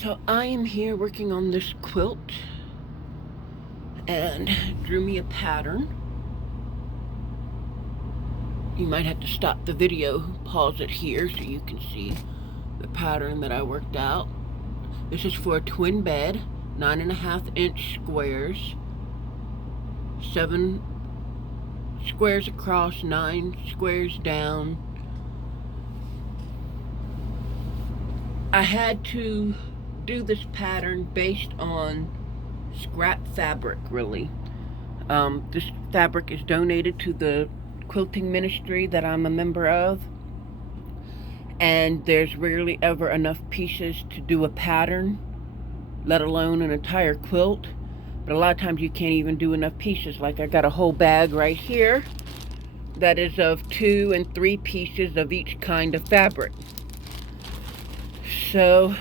So I am here working on this quilt and drew me a pattern. You might have to stop the video, pause it here so you can see the pattern that I worked out. This is for a twin bed, 9.5-inch squares, 7 squares across, 9 squares down. I had to do this pattern based on scrap fabric, really. This fabric is donated to the quilting ministry that I'm a member of, and there's rarely ever enough pieces to do a pattern, let alone an entire quilt. But a lot of times you can't even do enough pieces. Like I got a whole bag right here that is of 2 and 3 pieces of each kind of fabric. So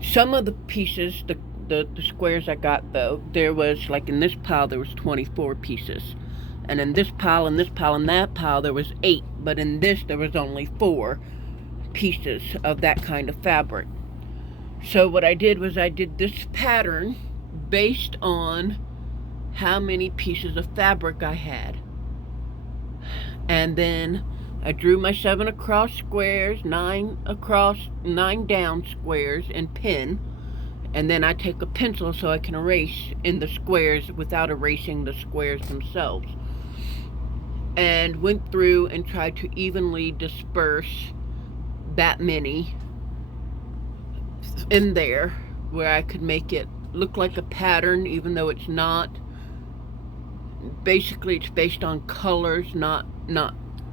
some of the pieces, the squares I got, though, there was, like in this pile, there was 24 pieces. And in this pile, and this pile, and that pile, there was 8. But in this, there was only 4 pieces of that kind of fabric. So what I did was I did this pattern based on how many pieces of fabric I had. And then I drew my 7 across squares, 9 across, 9 down squares in pen. And then I take a pencil so I can erase in the squares without erasing the squares themselves. And went through and tried to evenly disperse that many in there where I could make it look like a pattern, even though it's not. Basically, it's based on colors, not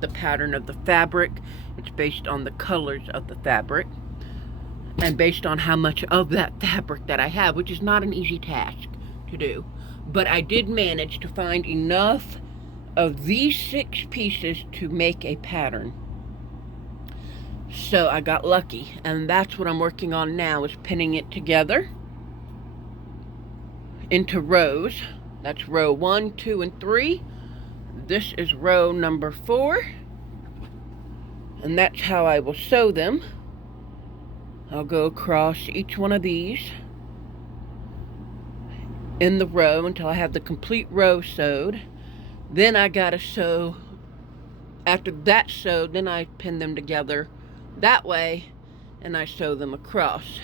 the pattern of the fabric. It's based on the colors of the fabric and based on how much of that fabric that I have, which is not an easy task to do. But I did manage to find enough of these 6 pieces to make a pattern. So I got lucky, and that's what I'm working on now, is pinning it together into rows. That's row 1, 2, and 3. This is row number 4, and that's how I will sew them. I'll go across each one of these in the row until I have the complete row sewed. Then I gotta sew, after that's sewed, then I pin them together that way and I sew them across.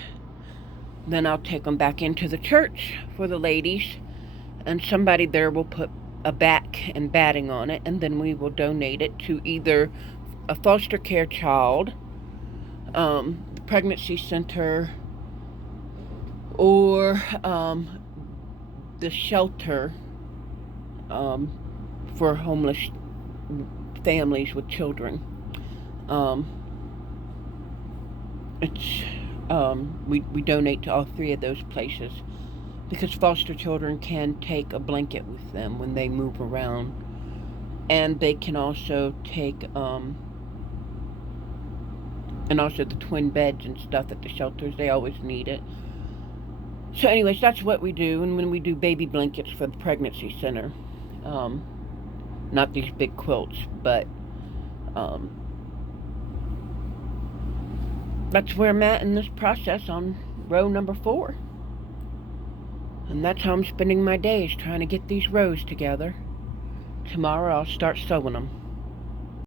Then I'll take them back into the church for the ladies, and somebody there will put a back and batting on it, and then we will donate it to either a foster care child, the pregnancy center, or the shelter for homeless families with children. We donate to all 3 of those places because foster children can take a blanket with them when they move around, and they can also take and also the twin beds and stuff at the shelters, they always need it. So anyways, that's what we do. And when we do baby blankets for the pregnancy center, not these big quilts, but that's where I'm at in this process on row number 4. And that's how I'm spending my days, trying to get these rows together. Tomorrow I'll start sewing them.